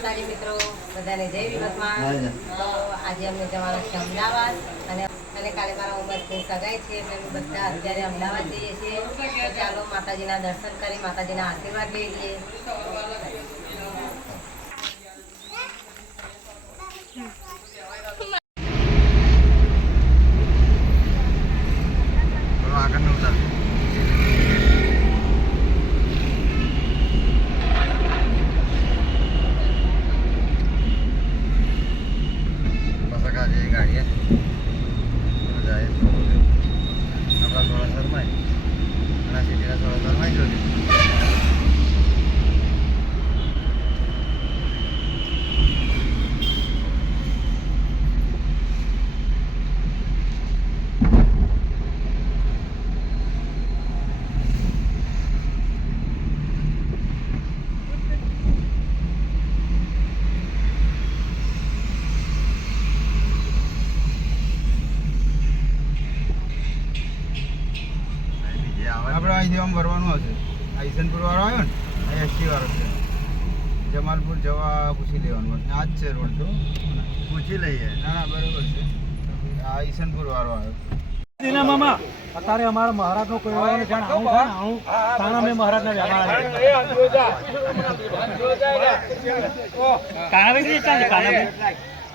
માતાજી મિત્રો. બધાને જય વિગતમાં તો આજે અમે જવાના છે અમદાવાદ અને અને કાલે મારા ઉંમરથી સગાઈ છે. એટલે અમે બધા અત્યારે અમદાવાદ જઈએ છીએ. ચાલો માતાજીના દર્શન કરી માતાજીના આશીર્વાદ લઈ લઈએ. આગળનું ઉતાર. આપણે અહીંથી ભરવાનું હશે. આ ઈસનપુર વાળો આવ્યો ને અહીં એસટી વાળો છે. જમાલપુર જવા પૂછી લેવાનું આ જ છે રોડ તો. પૂછી લઈએ. ના ના, બરોબર છે. આ ઈસનપુર વાળો આવ્યો. દીના અત્યારે અમારા મહારાજનો કોઈ હોય જાણ આવું થાય આવું. તાણ.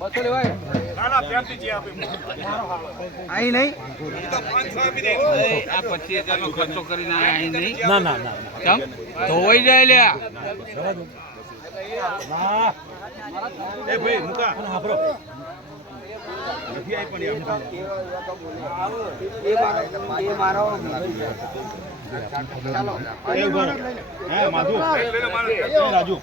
બસો લેવાય અહીં નહીં? આ પચીસ હજાર નો ખર્ચો કરીને અહીં નહીં. ના ના ના ધોવાઈ જાય લ્યા. ના એ ભાઈ મુકા. અને આપણો રાજુ.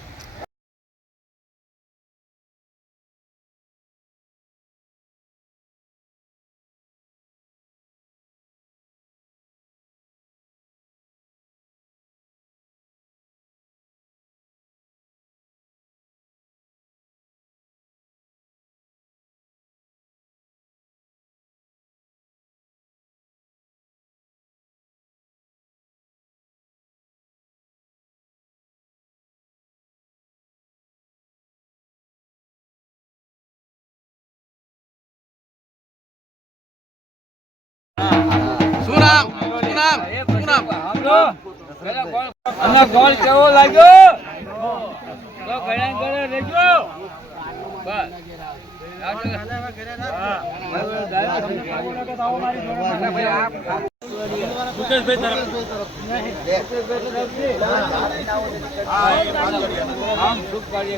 શું નામ શું નામ? અને ગોળ કેવો લાગ્યો? તો ઘણા ઘરે રહેજો. બસ. આમ સુખ કાર્ય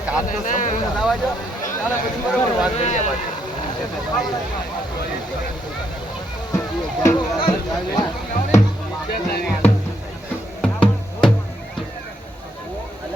કામ તો સંપૂર્ણ થવા જો ત્યારે પછી બરોબર વાત કરીએ પાછી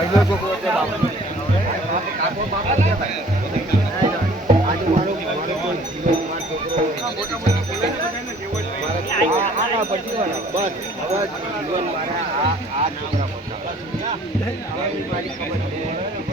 ભાઈ છોકરો છે બસ હવે જીવન મારા આ છોકરા મારી ખબર છે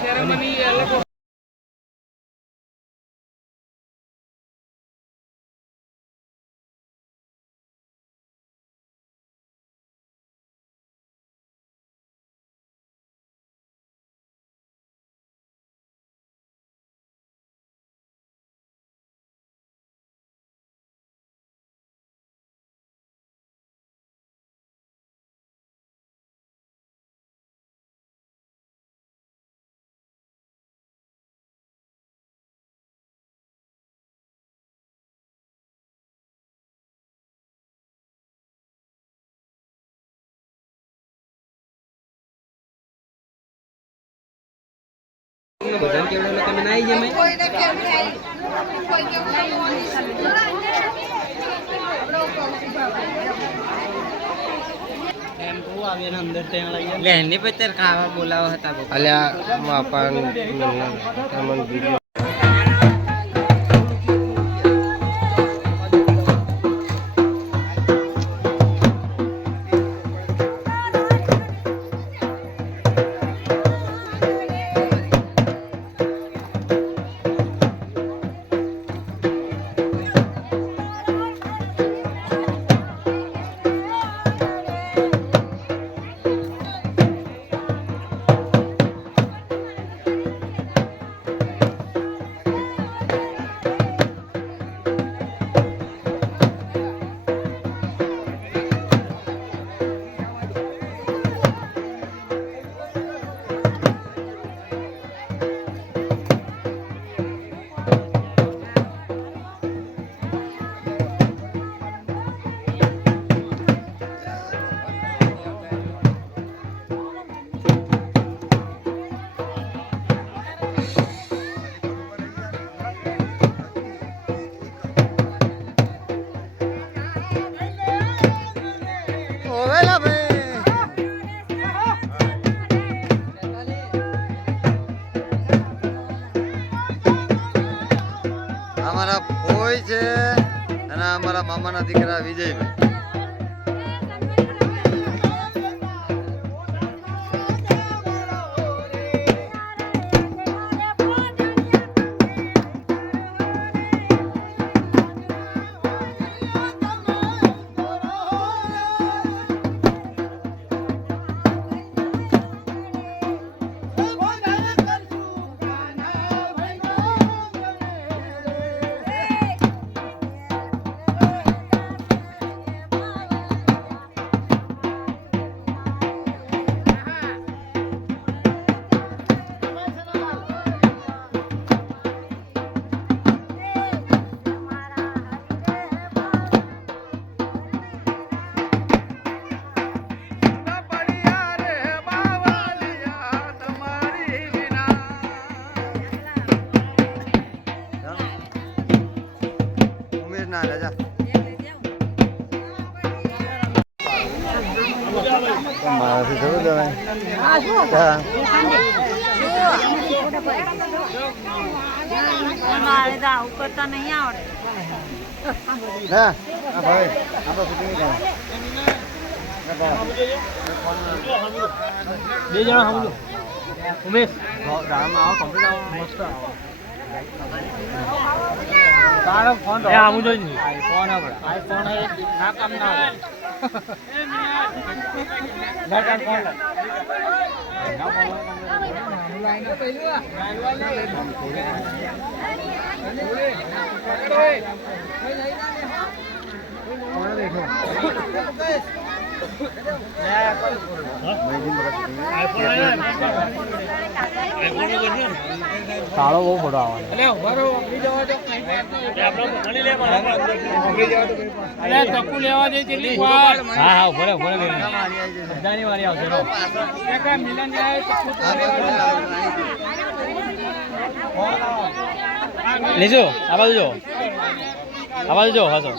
સેરેમની એ લોકો કે ભજન કેવડો તમે ના આવી જમે લેહની પછી ખાવા બોલાવા હતા અલ્યા વાપા દીકરા વિજયભાઈ. ઉમેશ આવો કમ્પ્લીટ આવો મસ્ત આવો તારો ફોન એ આમ જોઈ આઈફોન આપણે આઈફોન ના કામ ના આવે ના કામ ફોન કાળો બહુ ફોટો આવે હા હા ઊભો રે ઊભો રે બધાની હા આવશે રો લીજો આ બાજુ જો. આ બાજુ જો હસો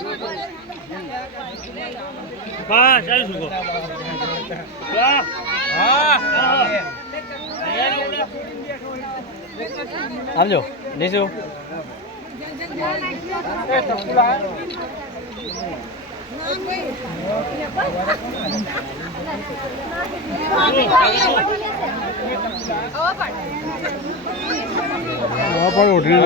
હા ચાલ સુકો આમ જો લીજો પણ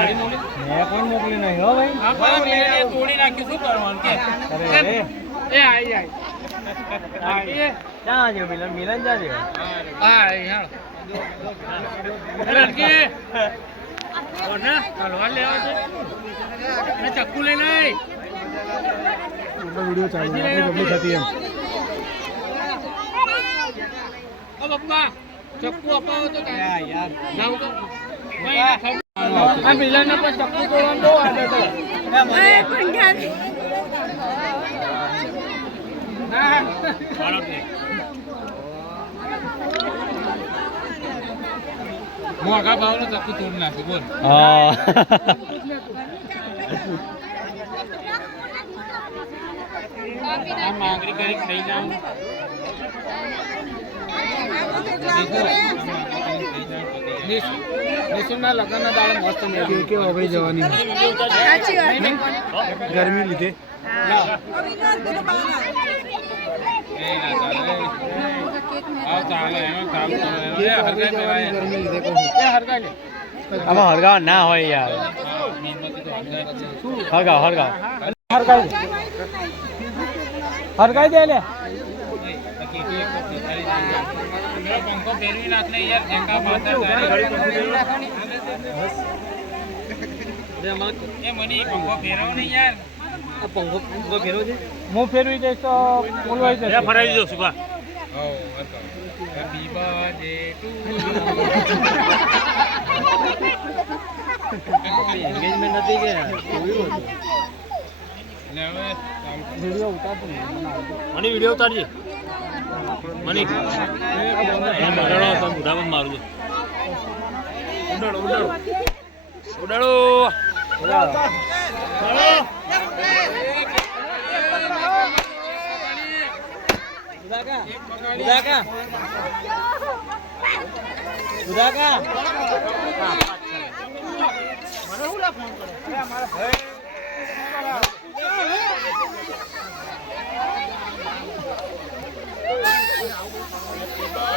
મોકલી નહીં હો ભાઈ તોડી નાખ્યું શું કરવાનું કે એ આઈ આઈ. ક્યાં જો મિલન? મિલન જાજો ચક્કુ લઈ લઈ વીડિયો ચાલુ પબ્લિક હતી એમ ઓ પપ્પા ચક્કુ અપાવો તો યાર નામ તો. મોંઘા ભાવનો ચક્કુ તોડી નાખ્યું બોલ. હા. માંગણી કરી ખાઈ જાઉં નિશુના લગ્નના દાડે મસ્ત મેગી કે ઓગળી જવાની. ગરમી લીધે. આવ આમાં હરગાવ ના હોય યાર. હરગાવ હરગાવ હરગાઈ દે હરગાઈ દે લે પંખો ફેરવી નાખ ને યાર ને યાર હું ફેરવી દઈશ તો ફરાવી દો હો welcome. Happy birthday to engagement નથી કે વીડિયો ઉતારજો મને વીડિયો ઉતારજે. મને. એને બગાડો તો બુઢામાં મારું ઉડાડો. ઉડાડો. ઉડાડો. ઉદાકા ઉદાકા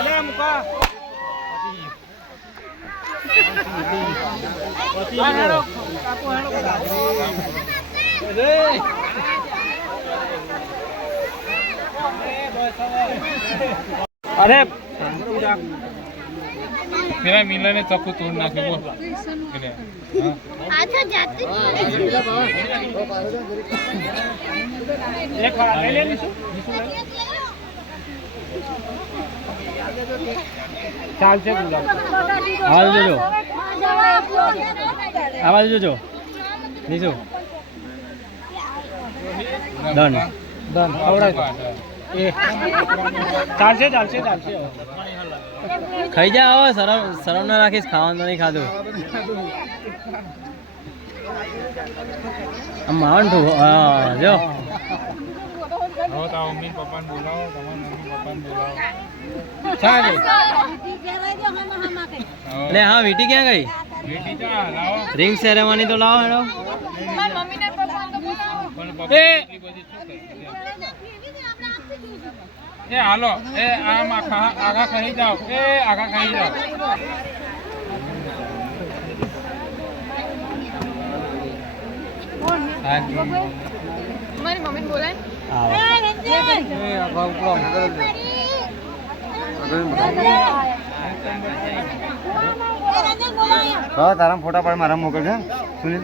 લે મુકા હા, હેડો. કાપો, હેડો. અરે પેલા મિલને ચક્કુ તોડ નાખ્યું બોલ. ચાલશે આવાજ જોજો આવાજ જોજો નીચો Done. ડન આવડાય એ. ચાલશે ચાલશે ચાલશે. ખાઈ જા હવે શરમ શરમ ના રાખીશ ખાવાનું નહીં ખાધું. આમ માવન હા જો. હા વીટી ક્યાં ગઈ? રિંગ સેરેમની તો લાવો હેડો. એ! હાલો. એ આમ આખા આગા ખાઈ જાઓ. એ આગા ખાઈ જાઓ. મારી મમ્મીને બોલાય. તારા ફોટા પાડ મારા મોકલજો સુનિલ.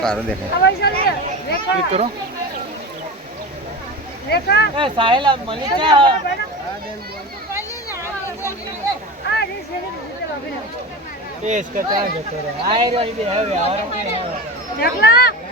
સારું દેખાય ક્લિક કરો એ સાહેલ મળી ક્યાં એ इसका क्या જતો રે આય રે ઈ હવે આવરા મે થઈ ગયું બંધન કરી